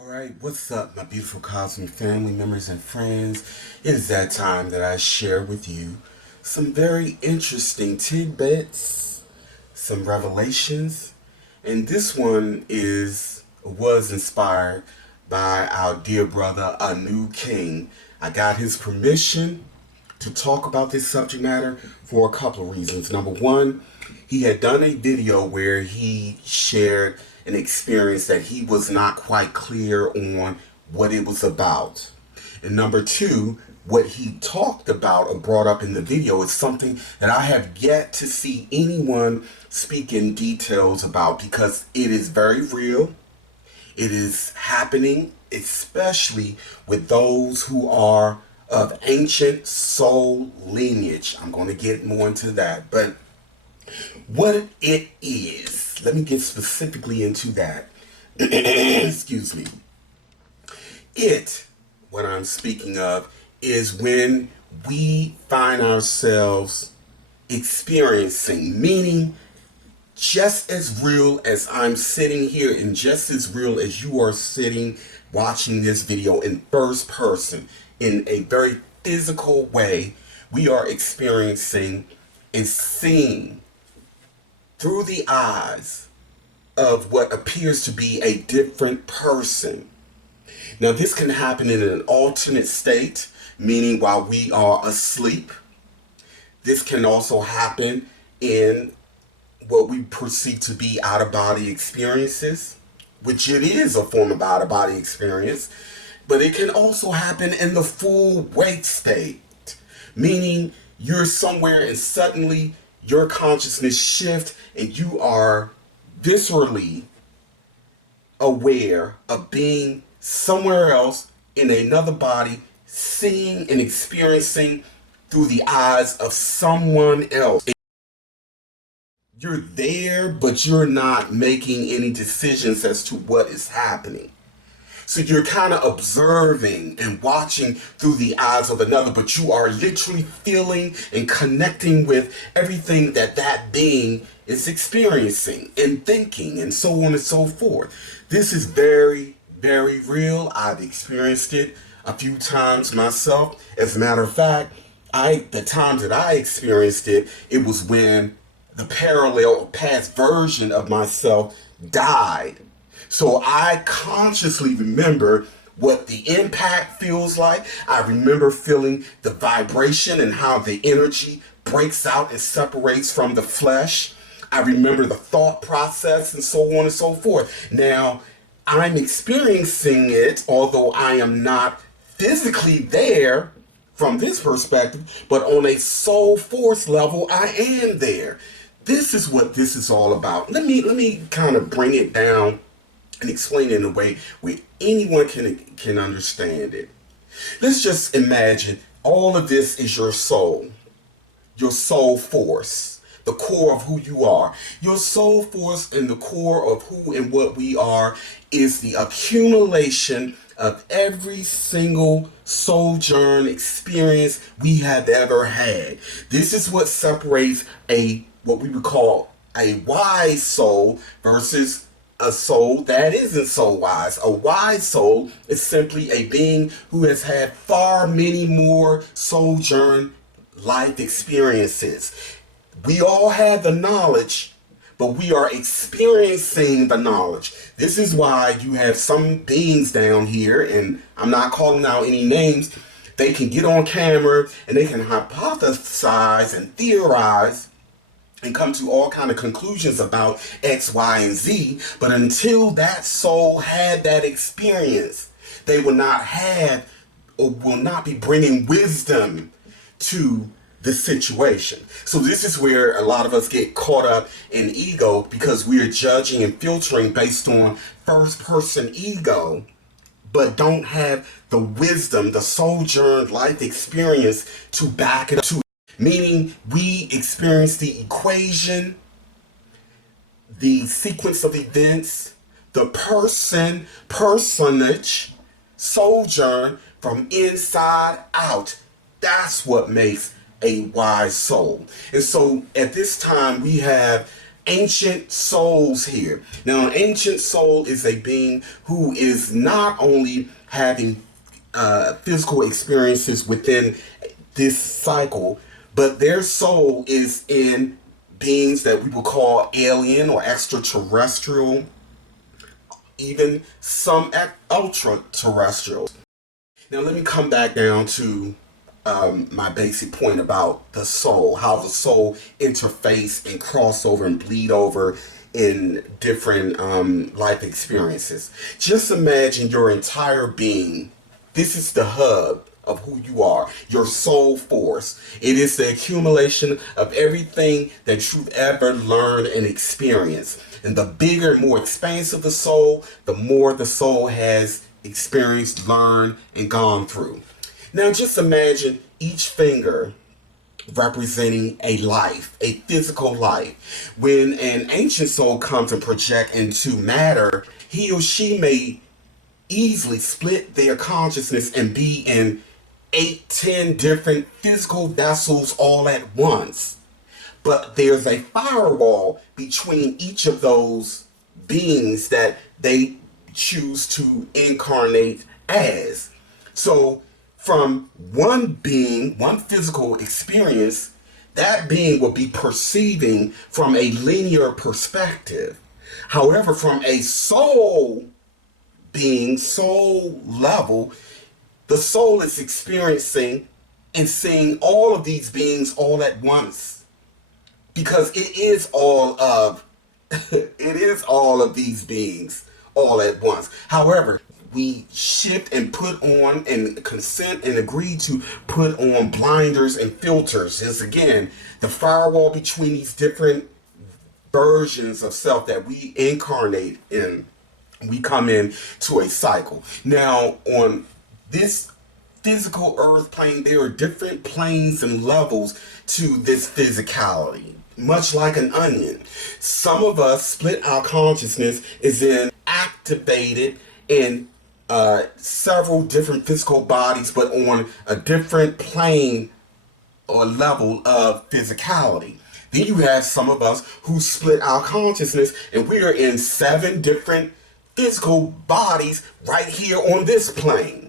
Alright, what's up, my beautiful cosmic family members and friends? It is that time that I share with you some very interesting tidbits, some revelations, and this one was inspired by our dear brother, Anu King. I got his permission to talk about this subject matter for a couple of reasons. Number one, he had done a video where he shared an experience that he was not quite clear on what it was about. And number two, what he talked about or brought up in the video is something that I have yet to see anyone speak in details about, because it is very real. It is happening, especially with those who are of ancient soul lineage. I'm going to get more into that. But what it is, let me get specifically into that. Excuse me. What I'm speaking of, is when we find ourselves experiencing, meaning just as real as I'm sitting here and just as real as you are sitting watching this video in first person, in a very physical way, we are experiencing and seeing through the eyes of what appears to be a different person. Now, this can happen in an alternate state, meaning while we are asleep. This can also happen in what we perceive to be out-of-body experiences, which it is a form of out-of-body experience, but it can also happen in the full wake state, meaning you're somewhere and suddenly your consciousness shifts and you are viscerally aware of being somewhere else in another body, seeing and experiencing through the eyes of someone else. You're there, but you're not making any decisions as to what is happening. So you're kind of observing and watching through the eyes of another, but you are literally feeling and connecting with everything that that being is experiencing and thinking and so on and so forth. This is very, very real. I've experienced it a few times myself. As a matter of fact, the times that I experienced it, it was when the parallel or past version of myself died. So I consciously remember what the impact feels like. I remember feeling the vibration and how the energy breaks out and separates from the flesh. I remember the thought process and so on and so forth. Now, I'm experiencing it, although I am not physically there from this perspective, but on a soul force level, I am there. This is what this is all about. Let me kind of bring it down and explain it in a way where anyone can understand it. Let's just imagine all of this is your soul force, the core of who you are. Your soul force and the core of who and what we are is the accumulation of every single sojourn experience we have ever had. This is what separates what we would call a wise soul versus a soul that isn't so wise. A wise soul is simply a being who has had far many more sojourn life experiences. We all have the knowledge, but we are experiencing the knowledge. This is why you have some beings down here, and I'm not calling out any names. They can get on camera and they can hypothesize and theorize and come to all kind of conclusions about X, Y, and Z. But until that soul had that experience, they will not have or will not be bringing wisdom to the situation. So this is where a lot of us get caught up in ego, because we are judging and filtering based on first person ego, but don't have the wisdom, the sojourn life experience to back it up. Meaning we experience the equation, the sequence of events, the personage, sojourn from inside out. That's what makes a wise soul. And so at this time we have ancient souls here. Now, an ancient soul is a being who is not only having physical experiences within this cycle, but their soul is in beings that we will call alien or extraterrestrial, even some ultra terrestrial. Now let me come back down to my basic point about the soul, how the soul interface and cross over and bleed over in different life experiences. Just imagine your entire being. This is the hub of who you are, your soul force. It is the accumulation of everything that you've ever learned and experienced. And the bigger, more expansive the soul, the more the soul has experienced, learned, and gone through. Now just imagine each finger representing a life, a physical life. When an ancient soul comes and project into matter, he or she may easily split their consciousness and be in 8, 10 different physical vessels all at once. But there's a firewall between each of those beings that they choose to incarnate as. So from one being, one physical experience, that being will be perceiving from a linear perspective. However, from a soul being, soul level, the soul is experiencing and seeing all of these beings all at once, because it is all of it is all of these beings all at once. However, we shift and put on and consent and agree to put on blinders and filters. Is again the firewall between these different versions of self that we incarnate in. We come in to a cycle. Now, on this physical earth plane, there are different planes and levels to this physicality, much like an onion. Some of us split our consciousness is in activated in several different physical bodies, but on a different plane or level of physicality. Then you have some of us who split our consciousness and we are in 7 different physical bodies right here on this plane.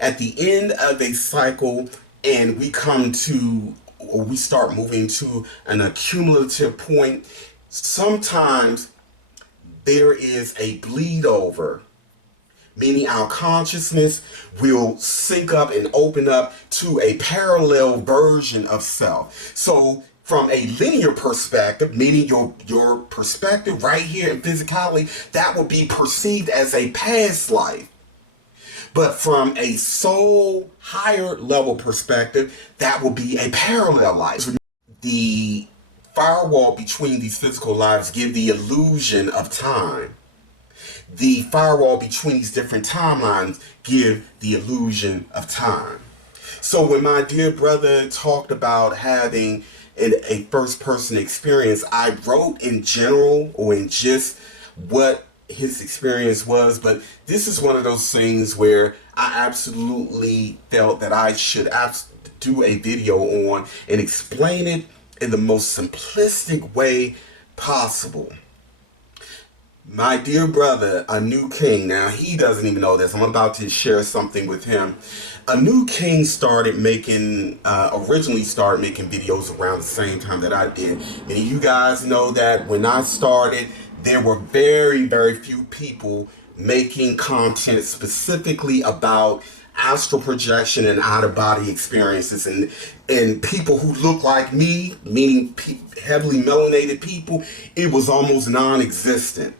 At the end of a cycle, and we come to, or we start moving to an accumulative point, sometimes there is a bleed over, meaning our consciousness will sync up and open up to a parallel version of self. So from a linear perspective, meaning your perspective right here in physicality, that will be perceived as a past life. But from a soul higher level perspective, that will be a parallel life. The firewall between these physical lives give the illusion of time. The firewall between these different timelines give the illusion of time. So when my dear brother talked about having a first person experience, I wrote in general or in just what his experience was, but this is one of those things where I absolutely felt that I should do a video on and explain it in the most simplistic way possible. My dear brother, A New King, now he doesn't even know this. I'm about to share something with him. A New King originally started making videos around the same time that I did. And you guys know that when I started, there were very, very few people making content specifically about astral projection and out-of-body experiences, and people who look like me, meaning heavily melanated people, it was almost non-existent.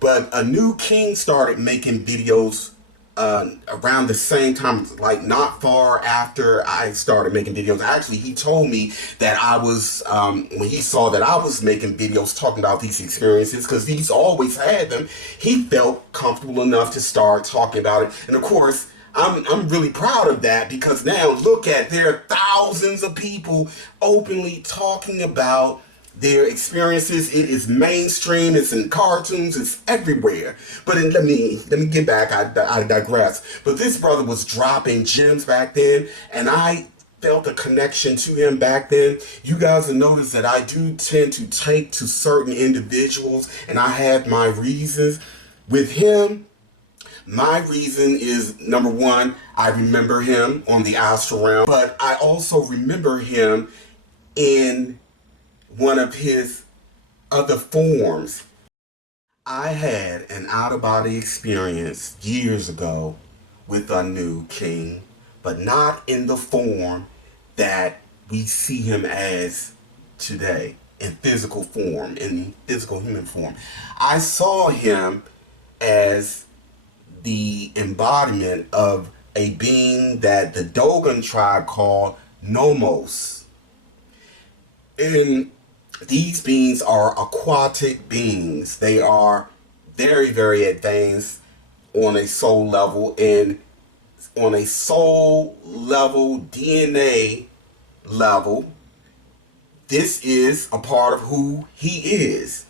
But A New King started making videos around the same time, like not far after I started making videos. Actually, he told me that I was, when he saw that I was making videos talking about these experiences, because he's always had them, he felt comfortable enough to start talking about it. And of course, I'm really proud of that, because now look at, there are thousands of people openly talking about their experiences. It is mainstream. It's in cartoons. It's everywhere. But let me get back. I digress. But this brother was dropping gems back then, and I felt a connection to him back then. You guys will notice that I do tend to take to certain individuals, and I have my reasons. With him, my reason is, number one, I remember him on the astral realm, but I also remember him in one of his other forms. I had an out-of-body experience years ago with a new king, but not in the form that we see him as today, in physical form, in physical human form. I saw him as the embodiment of a being that the Dogon tribe called Nomos. And these beings are aquatic beings. They are very, very advanced on a soul level, and on a soul level, DNA level, this is a part of who he is.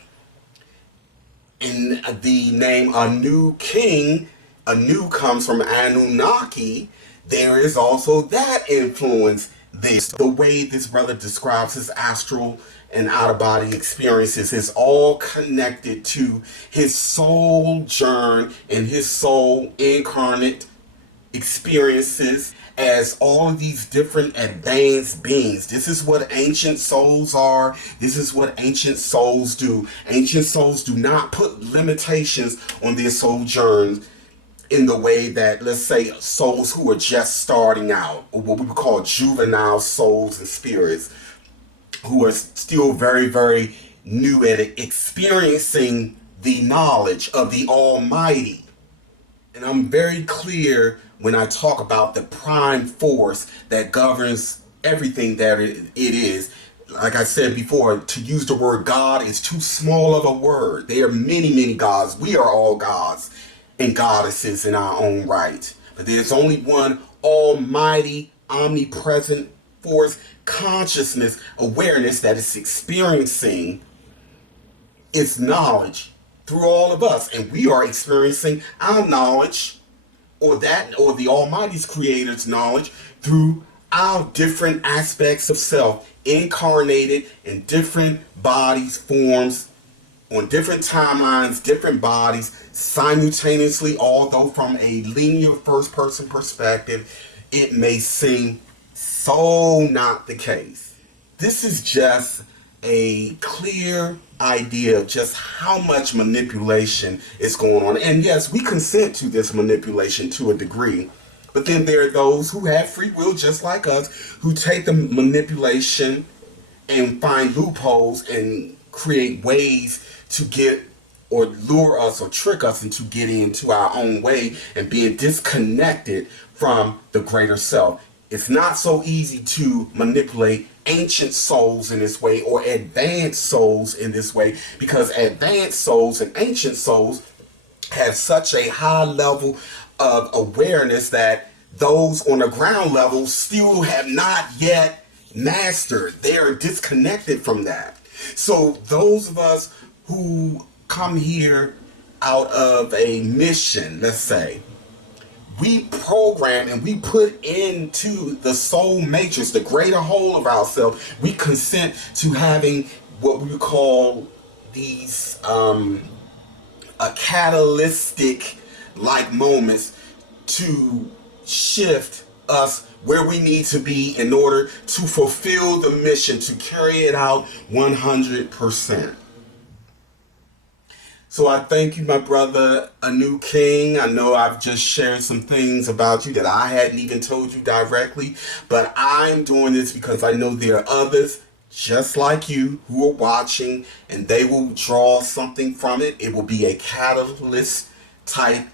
In the name Anu King, Anu comes from Anunnaki. There is also that influence there. The way this brother describes his astral and out-of-body experiences is all connected to his sojourn and his soul incarnate experiences as all of these different advanced beings. This is what ancient souls are. This is what ancient souls do. Ancient souls do not put limitations on their sojourns in the way that, let's say, souls who are just starting out, or what we would call juvenile souls and spirits, who are still very, very new at experiencing the knowledge of the Almighty. And I'm very clear when I talk about the prime force that governs everything that it is. Like I said before, to use the word God is too small of a word. There are many, many gods. We are all gods and goddesses in our own right. But there's only one almighty, omnipresent force, consciousness, awareness that is experiencing its knowledge through all of us. And we are experiencing our knowledge, or the Almighty's Creator's knowledge, through our different aspects of self, incarnated in different bodies, forms, on different timelines, different bodies, simultaneously. Although from a linear first-person perspective, it may seem so not the case. This is just a clear idea of just how much manipulation is going on. And yes, we consent to this manipulation to a degree. But then there are those who have free will just like us, who take the manipulation and find loopholes and create ways to get or lure us or trick us into getting into our own way and being disconnected from the greater self. It's not so easy to manipulate ancient souls in this way, or advanced souls in this way, because advanced souls and ancient souls have such a high level of awareness that those on the ground level still have not yet mastered. They are disconnected from that. So those of us who come here out of a mission, let's say, we program and we put into the soul matrix, the greater whole of ourselves, we consent to having what we call these catalytic like moments to shift us where we need to be in order to fulfill the mission, to carry it out 100%. So I thank you, my brother, Anu King. I know I've just shared some things about you that I hadn't even told you directly, but I'm doing this because I know there are others just like you who are watching, and they will draw something from it. It will be a catalyst type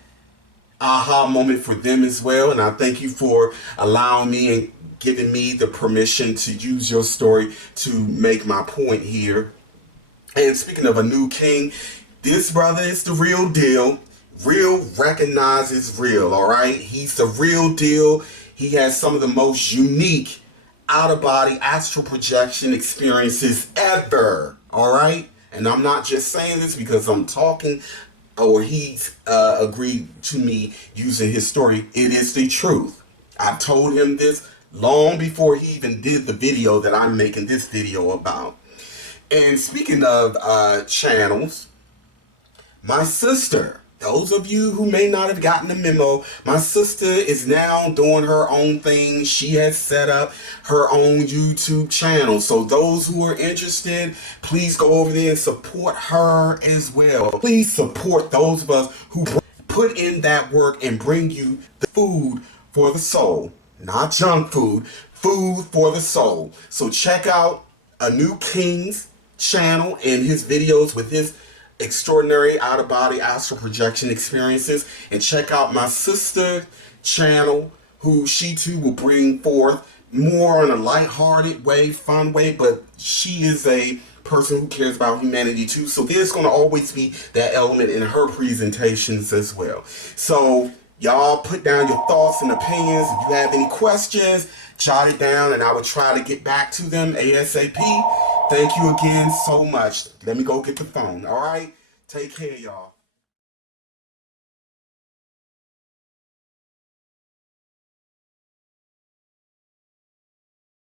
aha moment for them as well. And I thank you for allowing me and giving me the permission to use your story to make my point here. And speaking of Anu King, this brother is the real deal. Real recognizes real, all right? He's the real deal. He has some of the most unique out-of-body astral projection experiences ever, all right? And I'm not just saying this because I'm talking or he's agreed to me using his story. It is the truth. I told him this long before he even did the video that I'm making this video about. And speaking of channels, my sister, those of you who may not have gotten the memo, my sister is now doing her own thing. She has set up her own YouTube channel. So those who are interested, please go over there and support her as well. Please support those of us who put in that work and bring you the food for the soul. Not junk food, food for the soul. So check out A New King's channel and his videos with his extraordinary out-of-body astral projection experiences, and check out my sister channel, who she too will bring forth more on a lighthearted way, fun way, but she is a person who cares about humanity too, so there's going to always be that element in her presentations as well. So y'all put down your thoughts and opinions. If you have any questions, jot it down and I will try to get back to them ASAP. Thank you again so much. Let me go get the phone, all right? Take care, y'all.